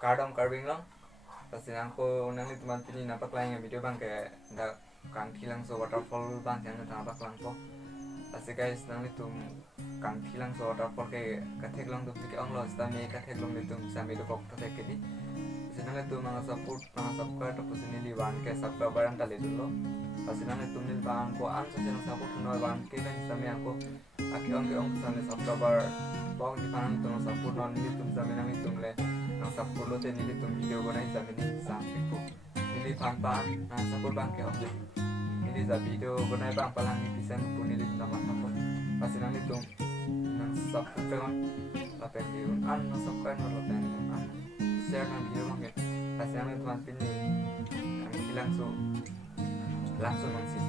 kardom karbing long pasti aku nang itu mantini napak lain video bang kayak ndak kangkilang so waterfall bang yang napak lang po pasti guys nang itu kangkilang so waterfall kayak katek long tuh tiga ong lo stami katek long itu sampai itu kok katek ini senang itu mga subscribe tapos niliwan kayak subscriber ang tali dulu pasti nang itu niliwan ko ang sa senang support niliwan kayak stami aku aki-ong sampai subscriber bawang di panang itu nang support non itu sampai nang itu le nang support lo teh nili tuh video ko na sampai ni sampai ko nili pan nang support bang kayak objek nili sa video ko na bang palang ipisan po nili nama support pasti nang itu nang support kan lapen video an nang subscribe nang lapen an share nang video bang kayak pasti nang itu mampin ni kang langsung nang sih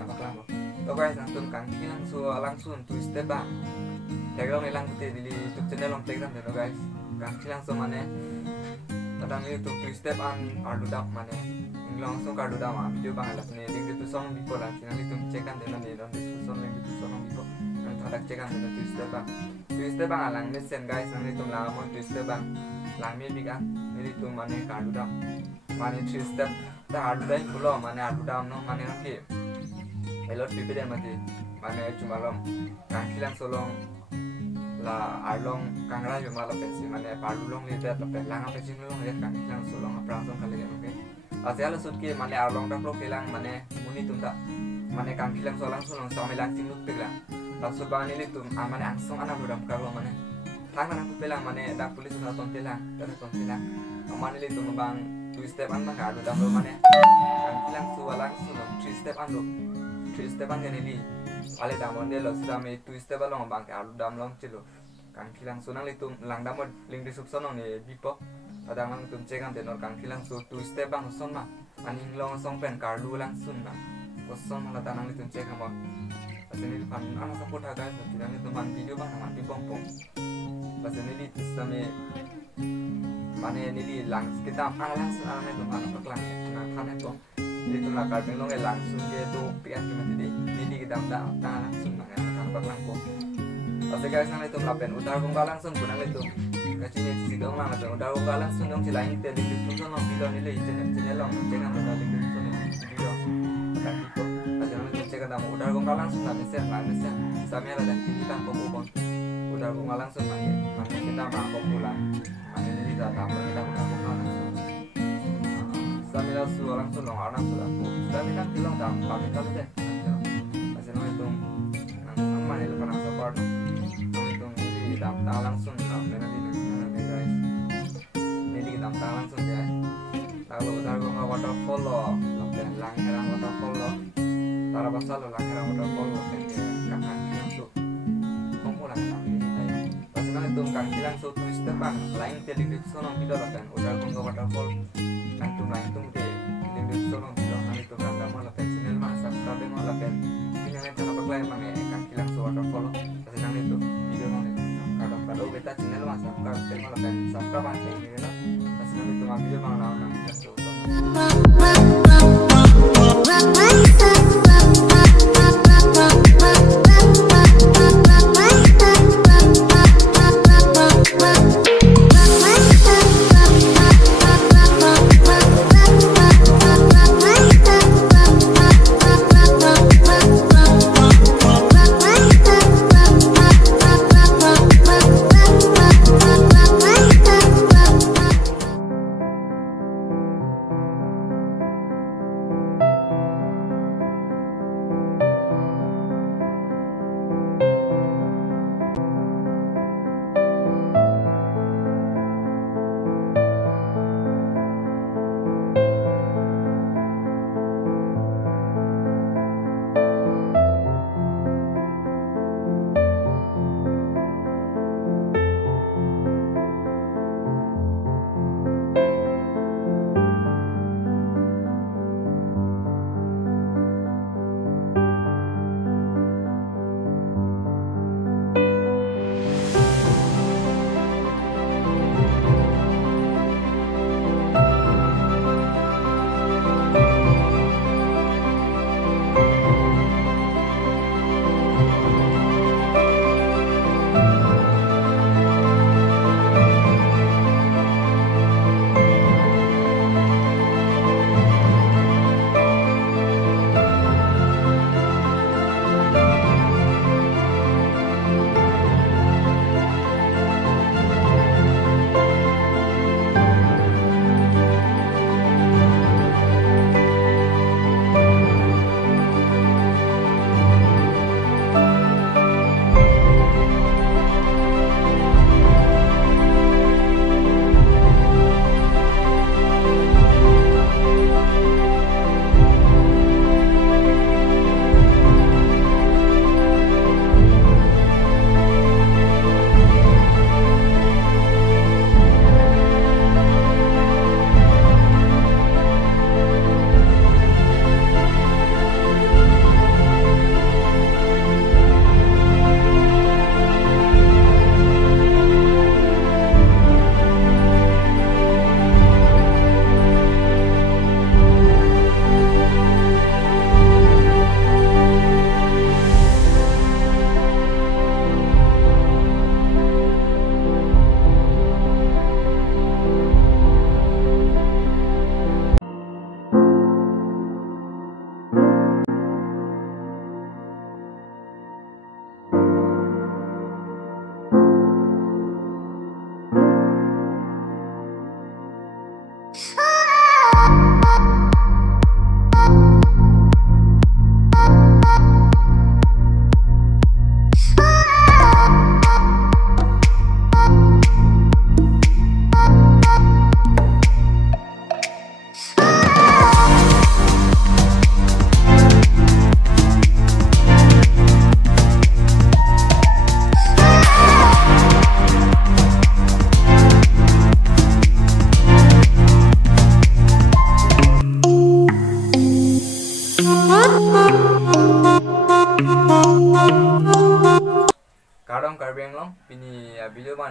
nampak lang po to guys nang kangki langsung tu step bang Jaga nilang kita di YouTube channel long tekan dulu guys. Kangki langsung mana? Tadang YouTube tu step an ardudap mana? Langsung ardudap mah video bang alas ni link itu song bipo lah. Sinang itu cekan dulu ni don description link itu song bipo. Nang tadak cekan dulu tu step bang. Tu step bang alang ni sen guys. Nang itu lama tu step bang. Lami biga. Ni itu mana ardudap. Mana tu step. Ta ardudap pulau mana ardudap no mana nanti. Elot pipi dia mati. Mana cuma long. Kangki langsung long. La arlong kangra yo mala pensi mane parulong ni dat pe langa pensi long ya kan lang solong aprasong kali ya oke asal sut ke mane arlong dak lo kelang mane muni tunda mane kan kilang solong sama lang sing lut pegla langsung bani ni tum amane angsong ana budam karo mane tang nang tu pelang mane dak pulis na ton telang amane li tum bang 2 step an bang adu dam lo mane kan kilang solong 3 step an lo 3 step an ni ale damon de lo sidame 2 step along bang ka alu dam long chilo kan kilang sunang litum lang damon link description ni bipo ada mang tum cekan denor kan kilang so 2 step bang son ma aning long song pen karlu lang sun ma koson mala tanang litum cekan mo paseni pan ana support ha guys tidang itu man video bang man di pompong paseni di sisteme mane ni lang kita langsung ana itu man paklang na kan itu itu nak karbing long langsung dia tu pian cuma jadi kita tak langsung nak baklang po pasti guys nang itu lapen utar kong langsung punang itu kasi ni si dong lang itu utar kong langsung dong sila ini tadi itu tuh long video ni le channel long jangan lupa link itu video kan itu pasti nang itu cek kamu utar kong langsung nak bisa sampai ada TV kan pokok utar kong langsung mana kita mau pulang mana ni kita tahu kita utar kong langsung sambil langsung long orang sudah tapi kan bilang dah kami kalau deh masih nong itu nama itu pernah support nong itu jadi daftar langsung nanti guys jadi daftar langsung guys lalu udah gua waterfall lo lalu langherang waterfall lo tara pasal lo langherang waterfall lo kakak langsung kamu lah masih nong itu kaki langsung twister bang lain tadi di sana video kan udah gua waterfall antum lain tum de link di sono video itu kan sama la channel mas subscribe mo la pen pinang itu apa klaim mang kan kilang so waterfall kasi nang itu video mo kadang beta channel mas subscribe mo la pen subscribe ang ini na kasi nang itu video mang na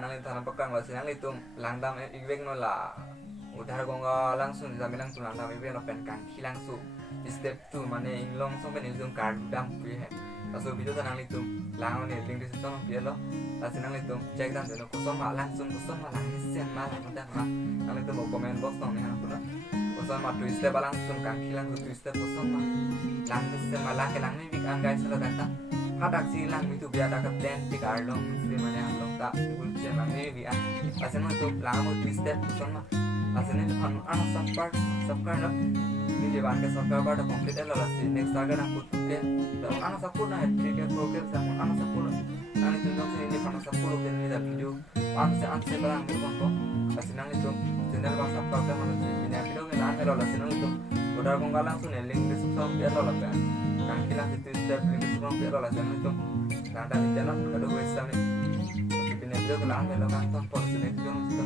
nang tanam pekang lah sinang itu langdam ibek no lah udara gongga langsung jami langsung langdam ibek no pen kangki langsung step 2 mane inglong so pen izung kardam pi he langsung video tanang itu langon ne link description pi lo lasinang itu cek dan no kosom ma langsung sen ma langsung dan ma nang itu mau komen box no ne hantu kosom ma tu step langsung kangki langsung tu step kosom ma langsung sen ma laki lang ni big anggai sala data hadak silang itu biar dapat plan pik arlong si mana arlong tak kunci lang ni biar asin itu langamu tu step kosom ma asin itu kan subscribe lo ini dia bangke subscribe pada complete lo lasi next target aku ke dan anak sapuna trigger program sama anak sapuna nang itu dong ini panas sapuna dan ini video anse barang di konto asin nang itu channel bang subscribe mana sih ini video ke nang lo lasi nang itu udah kong langsung link description biar lo lah kan kita itu step link description biar lo lasi nang itu nang dan channel kado wes sama ini video ke nang lo kan ton polisi next video itu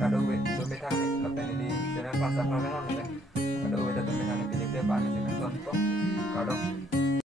kado wes so beta nih lo pengen di channel bang subscribe mana nih kado wes datang beta nih video dia pakai dengan ton kado